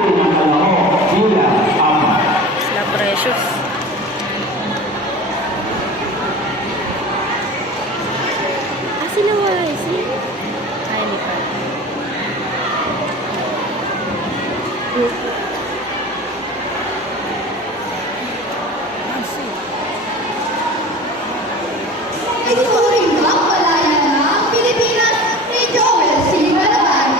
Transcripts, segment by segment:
natin ang alaho bilang ama. Sila precious. Sila wise. Ay, hindi pa. Ituring ang palayan ng Pilipinas ni Joel C. Malaban.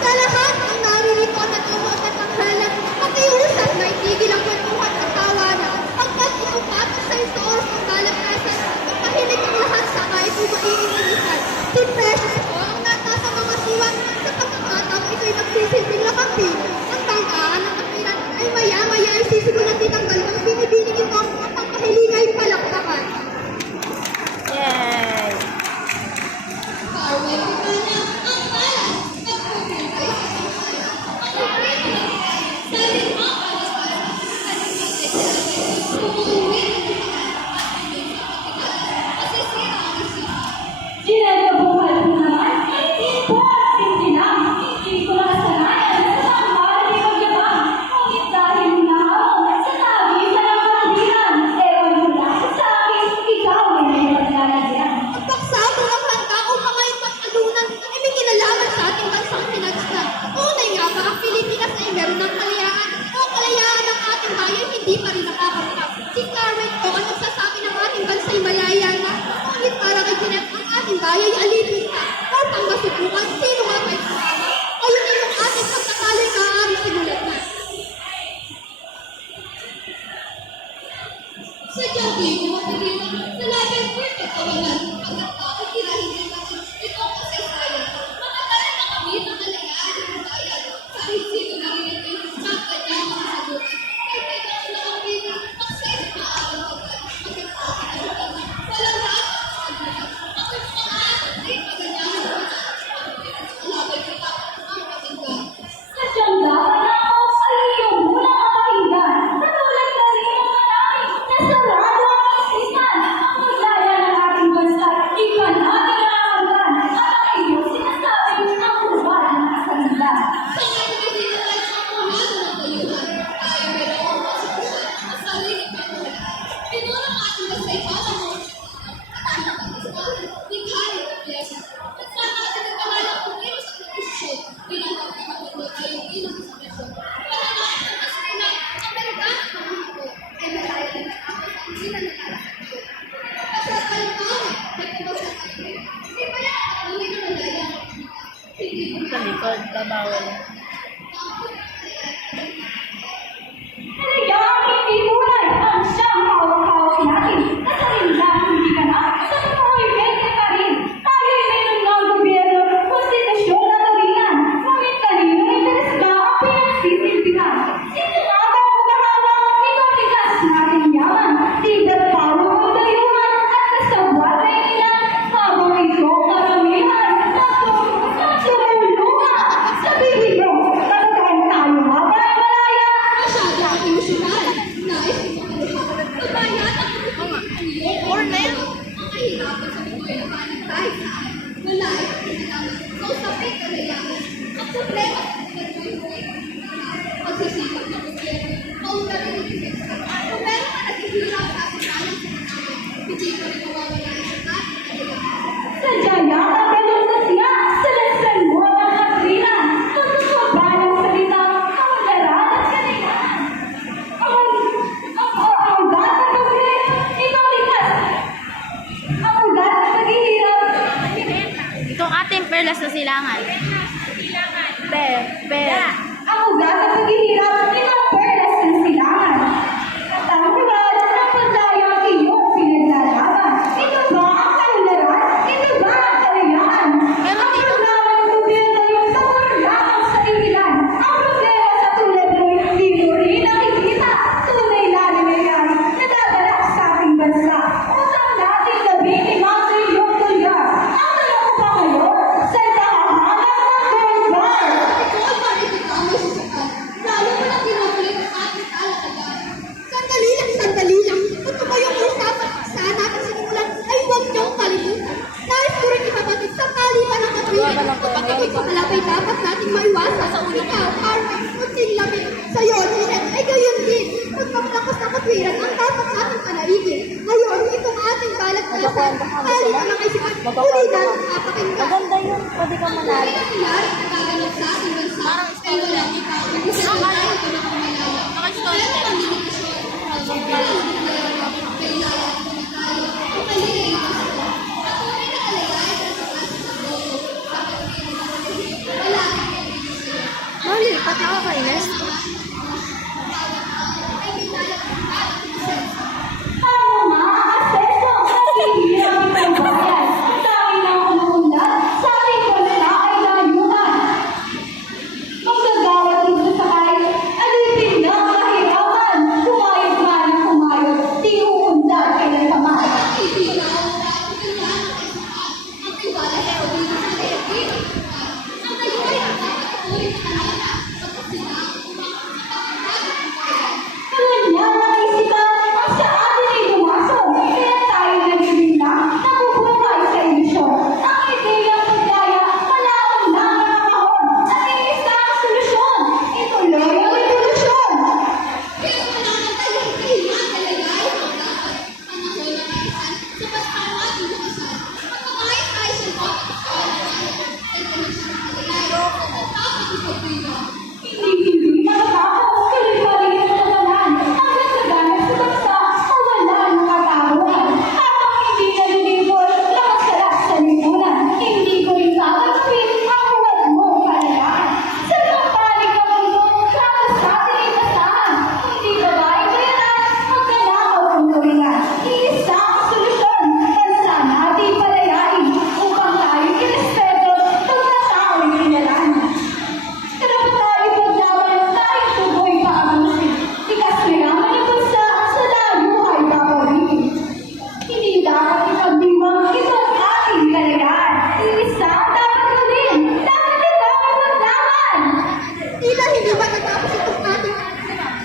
Sa lahat ng naririto at tumo sa tanghalan, pakiusap na itigil ang kwentuhan at tawanan. Pagkat iupatos sa ito oras ng balagtasan, mapahilig ang lahat sa kahit umaiinisan. Si Precious po ang nata sa mga siwan sa pagkakataong ito'y nagsisilbing lakapin. Ang tangkaan ng kapiran ay maya-maya ay sisigulan titanggal ng binibining ito at ang kahiling ay palakpakan. Yay! Farewell ko na ang balas. Nagpupintay sa sangkaya. Ang pagkakita sa lima palaban. Kanipatay sa lagay. Umuwi ng ipakan. At hindi sa kapitilan. Masisira ang isipan. Ginagabuhay ko naman, hindi po at hindi lang. Hindi ko nakasanayan sa sambahan ni Magyabang. Ngunit dahil nahaon sa tabi sa ng kahilingan, ewan mo lang sa akin, ikaw ay may paglalagyan. Ang paksa mo ng handa upang ay pag-alunan ay may kinalaman sa ating bansang pinagstan. Unay nga ba ang Pilipinas ay meron ng kalayaan o kalayaan ng ating bayan hindi pa rin nakakapag. Si Carmen o ang nagsasabi ng ating bansa'y malaya na. Ngunit para kay Jeanette ang ating bayan ay alipin na. Upang masubukan sino nga ba'y sumama. O yun ay yung ating pagkakali maaari simulat na. Sa Jogi, mapilitan sa laban perfect kawalan. Pagkat bakit tirahin natin ito ang kasaysayan. Makatalan na kami ng kalayaan ng bayan. Kahit sino na rin ito sa kanya mga sagot. Kahit ito ang nakapita, magsaysa na ang pagkat. Pagkat akin ang kanya. Walang lahat ang sagot. Ako'y pangalan, di paganyahan ko na. Alaban kita ang patinggan. Sadyang dapat na ako sa iyong unang kapakinggan. Katulad na rin ang marami na sarado ang isipan. Ang maglaya ng ating bansa, ikan ating nakakagdan. At ang iyong sinasabi ang hubad ng kasalida. Sa ngayon ay dinalay sa pumalo ng dayuhan. Tayo mayroong konstitusyon at sarili pangalaman. Ito ang ating kasaysayan mo. At ang nakakasal, likhari ng piyesa. At sana natin ang pangalang kumilos at nag-isyon. Pinagkakapagod ay ilang sa presyon. Pananahin ng masina, ang Amerikano ng mga ito ay malaya ng ako sa kusina ng kalasakit. At sa kalimbawan, nagkabasa tayo. Hindi pa yan, hindi na malaya. Hindi ko Sa likod, babawal. Talaga ang hindi kulay ang siyang hawak-hawak natin. Kasarin lang hindi ka na, sa totoo'y pwede pa rin. Tayo'y mayroon ng gobyerno, konstitusyon at turingan. Ngunit kaninong interes ba ang pinagsisilbihan? Sino nga ba ang magkahawak nitong tigas nating yaman? Tigat palo ang dayuhan at kasabwat na ilan. Habang ito karamihan, nagtulungan. Sabihin mo, talagang tayo nga ba ay malaya? masyado ang emosyonal. Nais ko makiluha. Kabayan ang iyong or na yan. Ang kahirapan sa buhay ng panig kahit saan. Wala ay kailangan. Kausapin kalayaman. Ang problema sa pagkakuloy. Pagsisikap ng gobyerno. Kauna rin ang isip. Kung meron ka naghihirap sa ating sa namin, hindi ko rin mawawala ng ating kalayaman. Sadyaya ang ganun na siya, salasan mo ang katrinan. Totoo ba ng salita, ang daran at kalingan? Ang ugat na pagkirip, ikaw likas. Ang ugat na paghihirap. Ito ang ating perlas na silangan. Ang ugat na paghihirap, ikaw perlas ng silangan. At ang ugat na pagdayang iyong pinaglalaban. Ito ba ang kaunlaran? Ito ba ang kalayaan? Meron Ang dito. problema ng gobyerno yung tawag lamang sa ilan. Ang problema sa tulad mo hindi mo rin nakikita. Tunay lalim ay yan, nadadala sa ating bansa. Utang natin gabing imang sa iyong tulya. Ang tanong ko pa ngayon, saan ka hahanap ng gold bar? Ikaw ay marikita mo sa sakan. Lalo mo na sa katwiran ang dapat nating panaigin. Ngayon, itong ating balagtasan, hali ka ng isipan, huli na ang kapakinggan. Maganda yun. Pwede ka manalo. Gaganap sa ating bansa, ay walang ikaw. Naka-story Malipat na ako kay Ines. Paano ma-aseso ang hihirang itong bayan? Dahil ang umuunlad sa ating bansa ay layunan. Manggagawa dito sa kahit alipin na ang kahirapan. Kumayod man ang kumayod, di uunlad kailan pa man. Kanya ng isipan ang sa atin ay lumason. Kaya tayo nagbibilang nabubuhay sa ilusyon. Ang ideyang pagdaya, malaon lang ang kahon. At iisa ang solusyon. Ituloy ang revolusyon. Hindi matatapos kalibalik sa katanan. Hanggang sa ganap sa bansa, mawala ng katawan. Habang hindi nalilibol, nakasalas sa lipunan. Hindi ko rin kakagpit ang huwag mong kalayaan. Sa pampalig ng mundo, kaya sa ating inasahan. Hindi babae bayaran, magkanakaw ang turingan. Iisa ang solusyon, bansa natin palayain. Upang tayo irespeto, pagkatao'y kinalanan. Karapat tayo paglaban, tayo tuboy paangalusin. Tikas mayaman ang bansa, sa layo ay papawiin. Hindi dapat ipagdiwang itong ating kalayaan. Iisa ang dapat gawin, dapat itong ipaglaban. Tila hindi matatapos itong ating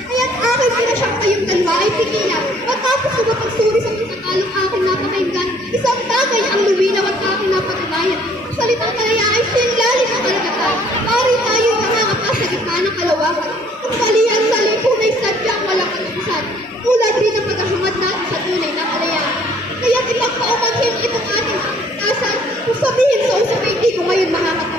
kaya't aking sinasyang kayong dalawa ay tigilan. Matapos ang mapagsuri sa mga takalong aking napakinggan, isang tagay ang luminaw at aking napatunayan. Ang salitang kalaya ay sinlalim ang kalagatan. Pari tayo nangangapa sa gitna ng kalawakan. Ang kalian sa lipunay sadyang walang katapusan. Ulad rin ang paghahangad natin sa tunay na kalayaan. Kaya't ipagpaumanhin itong ating tasan kung sabihin sa usapin, di ko ngayon makakatawa.